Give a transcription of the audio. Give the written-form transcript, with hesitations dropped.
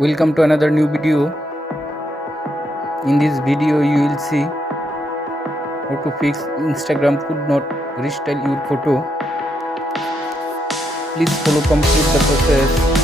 Welcome to another new video. In this video you will see how to fix Instagram could not restyle your photo. Please follow complete the process.